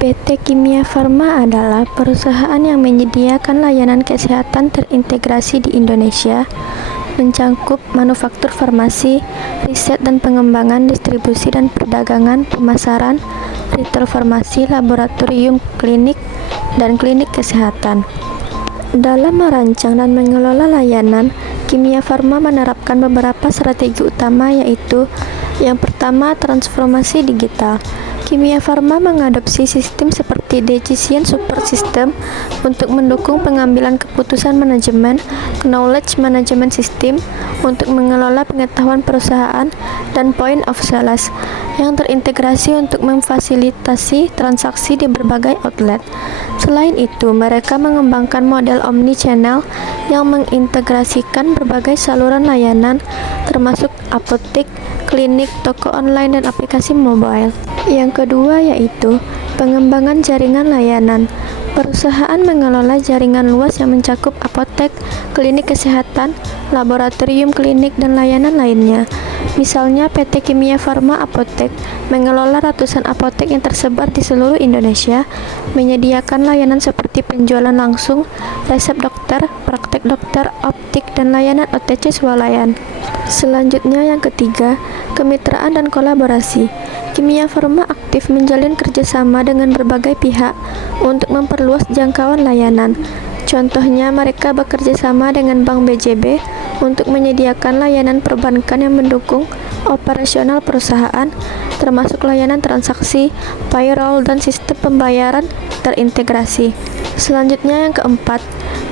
PT Kimia Farma adalah perusahaan yang menyediakan layanan kesehatan terintegrasi di Indonesia, mencakup manufaktur farmasi, riset dan pengembangan, distribusi dan perdagangan, pemasaran, retail farmasi, laboratorium klinik, dan klinik kesehatan. Dalam merancang dan mengelola layanan, Kimia Farma menerapkan beberapa strategi utama, yaitu yang pertama, transformasi digital. Kimia Farma mengadopsi sistem seperti Decision Support System untuk mendukung pengambilan keputusan manajemen, Knowledge Management System untuk mengelola pengetahuan perusahaan, dan Point of Sales yang terintegrasi untuk memfasilitasi transaksi di berbagai outlet. Selain itu, mereka mengembangkan model omni-channel yang mengintegrasikan berbagai saluran layanan, termasuk apotek, klinik, toko online, dan aplikasi mobile. Yang kedua yaitu pengembangan jaringan layanan. Perusahaan mengelola jaringan luas yang mencakup apotek, klinik kesehatan, laboratorium klinik, dan layanan lainnya. Misalnya PT Kimia Farma Apotek mengelola ratusan apotek yang tersebar di seluruh Indonesia, menyediakan layanan seperti penjualan langsung, resep dokter, praktek dokter, optik, dan layanan OTC swalayan. Selanjutnya yang ketiga, kemitraan dan kolaborasi. Kimia Farma aktif menjalin kerjasama dengan berbagai pihak untuk memperluas jangkauan layanan. Contohnya, mereka bekerja sama dengan Bank BJB untuk menyediakan layanan perbankan yang mendukung operasional perusahaan, termasuk layanan transaksi, payroll, dan sistem pembayaran terintegrasi. Selanjutnya yang keempat,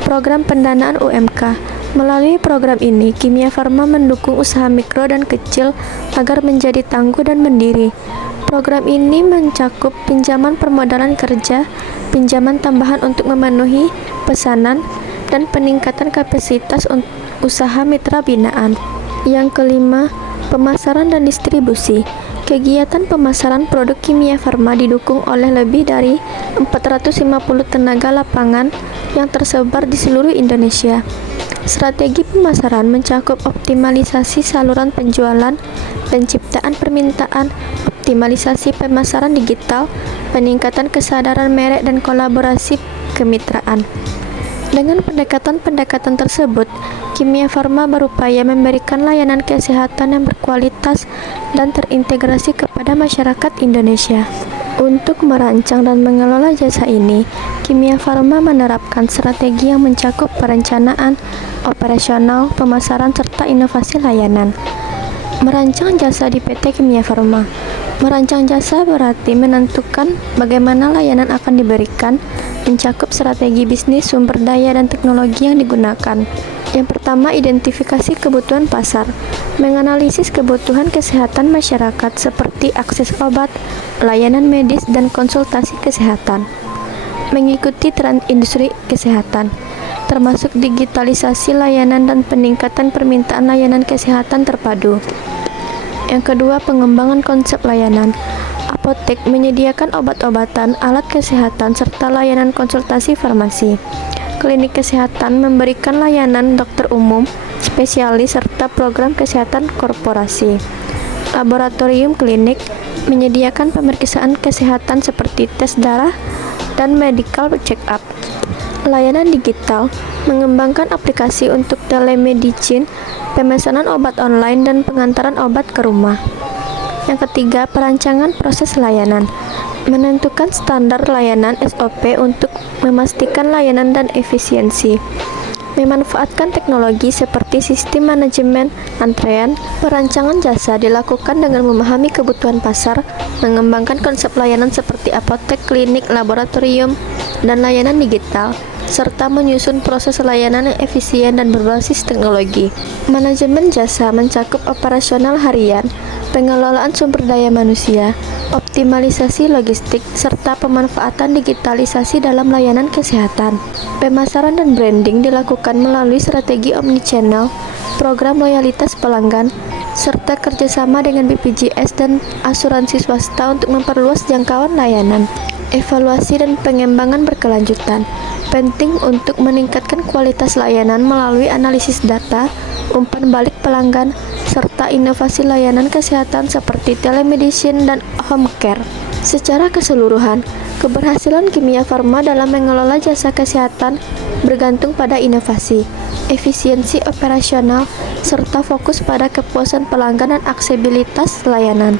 program pendanaan UMK. Melalui program ini, Kimia Farma mendukung usaha mikro dan kecil agar menjadi tangguh dan mandiri. Program ini mencakup pinjaman permodalan kerja, pinjaman tambahan untuk memenuhi pesanan, dan peningkatan kapasitas usaha mitra binaan. Yang kelima, pemasaran dan distribusi. Kegiatan pemasaran produk Kimia Farma didukung oleh lebih dari 450 tenaga lapangan yang tersebar di seluruh Indonesia. Strategi pemasaran mencakup optimalisasi saluran penjualan, penciptaan permintaan, optimalisasi pemasaran digital, peningkatan kesadaran merek, dan kolaborasi kemitraan. Dengan pendekatan-pendekatan tersebut, Kimia Farma berupaya memberikan layanan kesehatan yang berkualitas dan terintegrasi kepada masyarakat Indonesia. Untuk merancang dan mengelola jasa ini, Kimia Farma menerapkan strategi yang mencakup perencanaan, operasional, pemasaran, serta inovasi layanan. Merancang jasa di PT Kimia Farma. Merancang jasa berarti menentukan bagaimana layanan akan diberikan, mencakup strategi bisnis, sumber daya, dan teknologi yang digunakan. Yang pertama, identifikasi kebutuhan pasar. Menganalisis kebutuhan kesehatan masyarakat seperti akses obat, layanan medis, dan konsultasi kesehatan. Mengikuti tren industri kesehatan, termasuk digitalisasi layanan dan peningkatan permintaan layanan kesehatan terpadu. Yang kedua, pengembangan konsep layanan. Apotek menyediakan obat-obatan, alat kesehatan, serta layanan konsultasi farmasi. Klinik kesehatan memberikan layanan dokter umum, spesialis, serta program kesehatan korporasi. Laboratorium klinik menyediakan pemeriksaan kesehatan seperti tes darah dan medical check-up. Layanan digital mengembangkan aplikasi untuk telemedicine, pemesanan obat online, dan pengantaran obat ke rumah. Yang ketiga, perancangan proses layanan. Menentukan standar layanan SOP untuk memastikan layanan dan efisiensi. Memanfaatkan teknologi seperti sistem manajemen antrean. Perancangan jasa dilakukan dengan memahami kebutuhan pasar, mengembangkan konsep layanan seperti apotek, klinik, laboratorium, dan layanan digital, serta menyusun proses layanan yang efisien dan berbasis teknologi. Manajemen jasa mencakup operasional harian, pengelolaan sumber daya manusia, optimalisasi logistik, serta pemanfaatan digitalisasi dalam layanan kesehatan. Pemasaran dan branding dilakukan melalui strategi omnichannel, program loyalitas pelanggan, serta kerjasama dengan BPJS dan asuransi swasta untuk memperluas jangkauan layanan. Evaluasi dan pengembangan berkelanjutan penting untuk meningkatkan kualitas layanan melalui analisis data, umpan balik pelanggan, serta inovasi layanan kesehatan seperti telemedicine dan home care. Secara keseluruhan, Keberhasilan kimia farma dalam mengelola jasa kesehatan bergantung pada inovasi, efisiensi operasional, serta fokus pada kepuasan pelanggan dan aksesibilitas layanan.